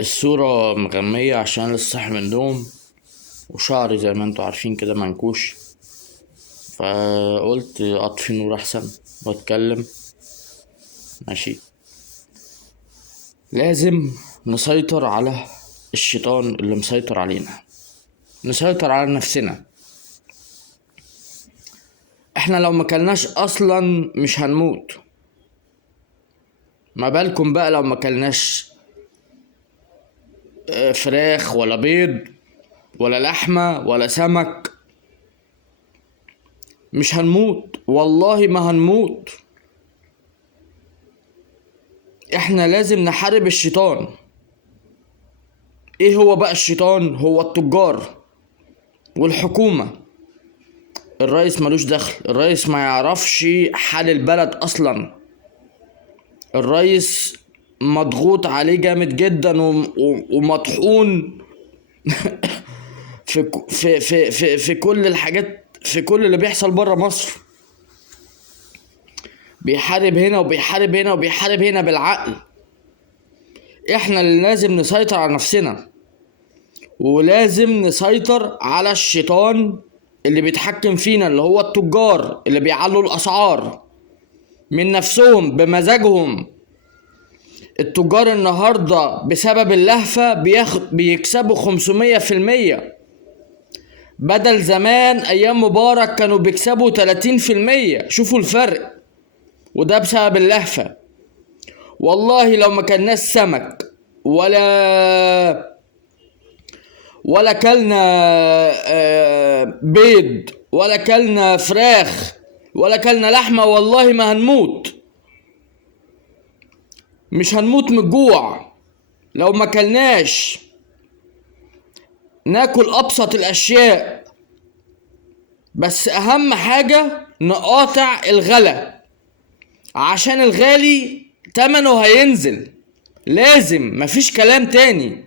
الصورة مغمية عشان لسه صاحي من النوم، وشعري زي ما انتوا عارفين كده منكوش. فقلت اطفي نور احسن واتكلم. ماشي. لازم نسيطر على الشيطان اللي مسيطر علينا، نسيطر على نفسنا. احنا لو مكلناش اصلا مش هنموت، ما بالكم بقى لو مكلناش فراخ ولا بيض ولا لحمة ولا سمك. مش هنموت، والله ما هنموت. احنا لازم نحارب الشيطان. ايه هو بقى الشيطان؟ هو التجار والحكومة. الرئيس ملوش دخل، الرئيس ما يعرفش حال البلد اصلا. الرئيس مضغوط عليه جامد جدا ومطحون في كل الحاجات، في كل اللي بيحصل بره مصر. بيحارب هنا وبيحارب هنا وبيحارب هنا بالعقل. احنا اللي لازم نسيطر على نفسنا، ولازم نسيطر على الشيطان اللي بيتحكم فينا، اللي هو التجار اللي بيعلوا الاسعار من نفسهم بمزاجهم. التجار النهاردة بسبب اللهفة بيكسبوا 500%، بدل زمان ايام مبارك كانوا بيكسبوا 30%. شوفوا الفرق، وده بسبب اللهفة. والله لو ما كلناش سمك ولا كلنا بيض ولا كلنا فراخ ولا كلنا لحمة، والله ما هنموت. مش هنموت من الجوع لو ما كلناش. ناكل ابسط الاشياء، بس اهم حاجة نقاطع الغلا، عشان الغالي تمنه هينزل. لازم، مفيش كلام تاني.